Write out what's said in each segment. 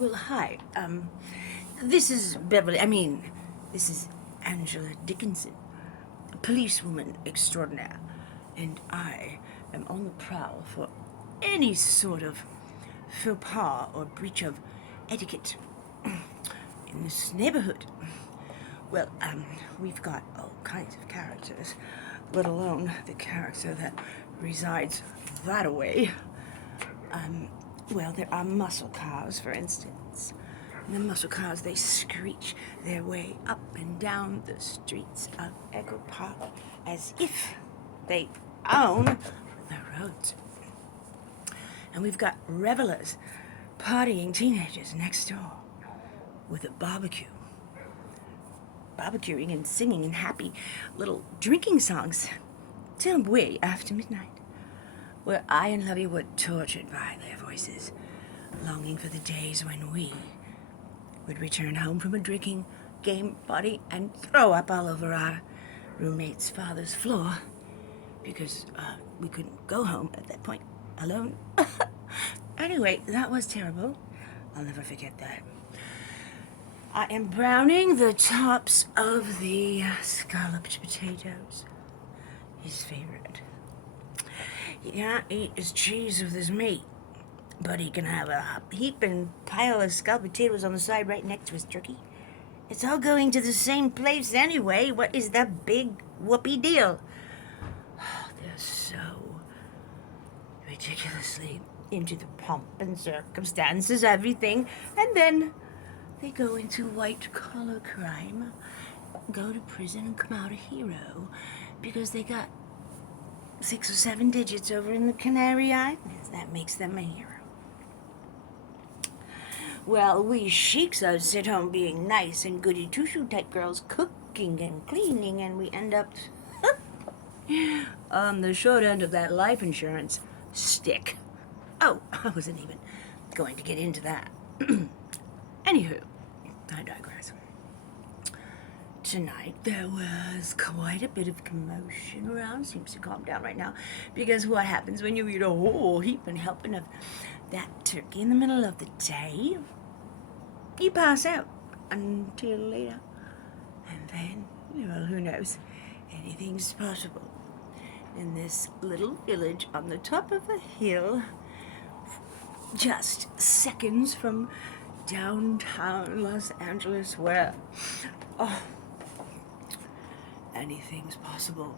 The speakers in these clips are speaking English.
Well, hi. This is this is Angela Dickinson, policewoman extraordinaire, and I am on the prowl for any sort of faux pas or breach of etiquette in this neighborhood. Well, we've got all kinds of characters, let alone the character that resides that away. Well, there are muscle cars, for instance. And the muscle cars, they screech their way up and down the streets of Echo Park as if they own the roads. And we've got revelers, partying teenagers next door with a barbecue. Barbecuing and singing in happy little drinking songs till way after midnight, where I and Lovey were tortured by their voices, longing for the days when we would return home from a drinking game party and throw up all over our roommate's father's floor because we couldn't go home at that point alone. Anyway, that was terrible. I'll never forget that. I am browning the tops of the scalloped potatoes. His favorite. He can't eat his cheese with his meat, but he can have a heaping pile of scalloped potatoes on the side right next to his turkey. It's all going to the same place anyway. What is the big whoopee deal? They're so ridiculously into the pomp and circumstances, everything, and then they go into white-collar crime, go to prison and come out a hero because they got 6 or 7 digits over in the Canary Islands. That makes them a hero. Well, we sheiks sit home being nice and goody-two-shoe type girls, cooking and cleaning, and we end up on the short end of that life insurance stick. Oh, I wasn't even going to get into that. Anywho, I digress. Tonight there was quite a bit of commotion around. Seems to calm down right now, because what happens when you eat a whole heaping helping of that turkey in the middle of the day? You pass out until later, and then, well, who knows? Anything's possible in this little village on the top of a hill, just seconds from downtown Los Angeles, where anything's possible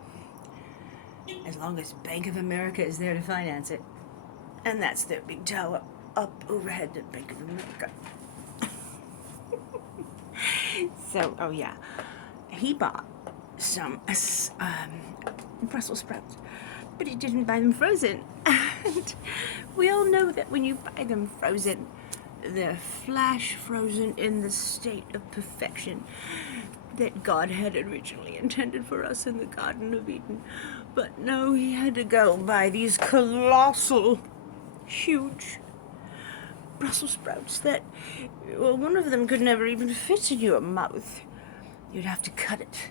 as long as Bank of America is there to finance it. And that's their big tower up overhead at Bank of America. So, oh yeah, he bought some Brussels sprouts, but he didn't buy them frozen. And we all know that when you buy them frozen, they're flash frozen in the state of perfection that God had originally intended for us in the Garden of Eden. But no, he had to go buy these colossal, huge Brussels sprouts that, well, one of them could never even fit in your mouth. You'd have to cut it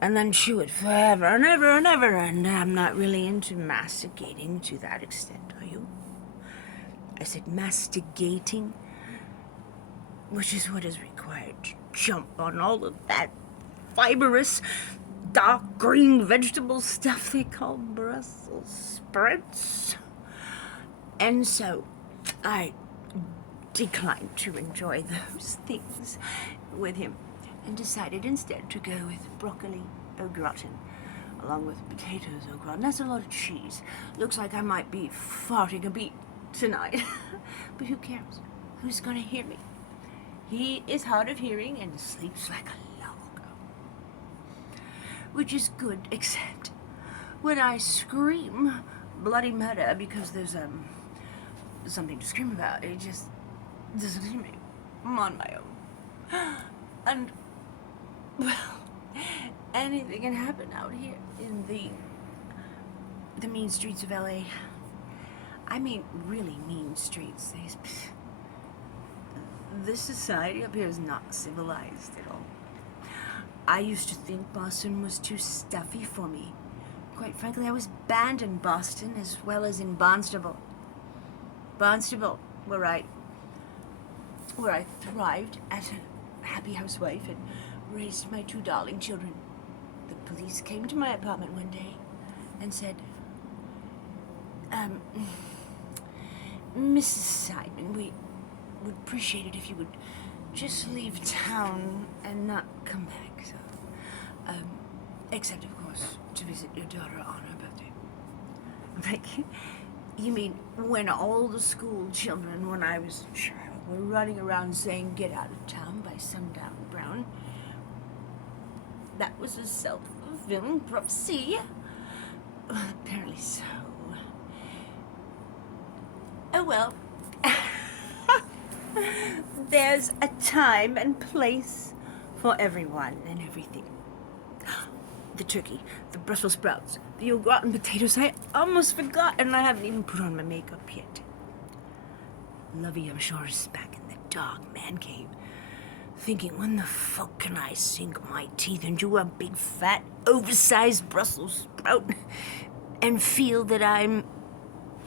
and then chew it forever and ever and ever, and I'm not really into masticating to that extent, are you? I said masticating, which is what is required to jump on all of that fibrous, dark green vegetable stuff they call Brussels sprouts. And so I declined to enjoy those things with him and decided instead to go with broccoli au gratin along with potatoes au gratin. That's a lot of cheese. Looks like I might be farting a beat tonight. But who cares? Who's gonna hear me? He is hard of hearing and sleeps like a log. Which is good, except when I scream bloody murder because there's something to scream about, it just doesn't hear me. I'm on my own. And, well, anything can happen out here in the mean streets of LA. I mean, really mean streets. This society up here is not civilized at all. I used to think Boston was too stuffy for me. Quite frankly, I was banned in Boston as well as in Barnstable. Barnstable, we're right. where I thrived as a happy housewife and raised my 2 darling children. The police came to my apartment one day and said, Mrs. Simon, we would appreciate it if you would just leave town and not come back. So, except, of course, to visit your daughter on her birthday. Like, you mean when all the school children, when I was a child, were running around saying, "Get out of town" by sundown brown? That was a self-fulfilling prophecy. Well, apparently so. Oh well. There's a time and place for everyone and everything. The turkey, the Brussels sprouts, the au gratin potatoes. I almost forgot, and I haven't even put on my makeup yet. Lovey, I'm sure, is back in the dog man cave, thinking, when the fuck can I sink my teeth into a big, fat, oversized Brussels sprout and feel that I'm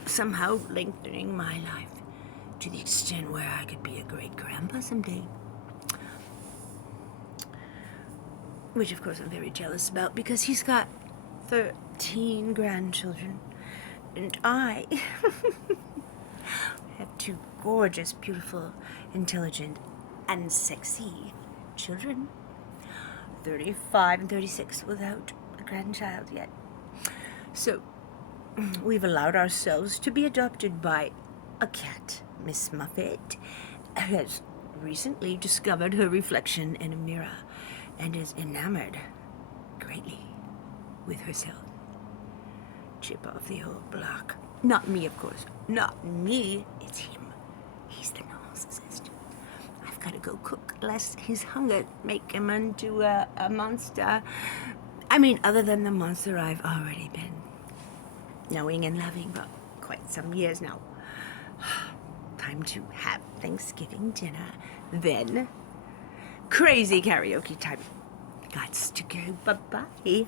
somehow lengthening my life to the extent where I could be a great grandpa someday. Which, of course, I'm very jealous about because he's got 13 grandchildren, and I have 2 gorgeous, beautiful, intelligent, and sexy children. 35 and 36 without a grandchild yet. So, we've allowed ourselves to be adopted by a cat. Miss Muffet has recently discovered her reflection in a mirror and is enamored greatly with herself. Chip off the old block. Not me, of course. Not me. It's him. He's the narcissist. I've got to go cook, lest his hunger make him into a monster. I mean, other than the monster I've already been knowing and loving for quite some years now. Time to have Thanksgiving dinner. Then, crazy karaoke time. Gots to go. Bye-bye.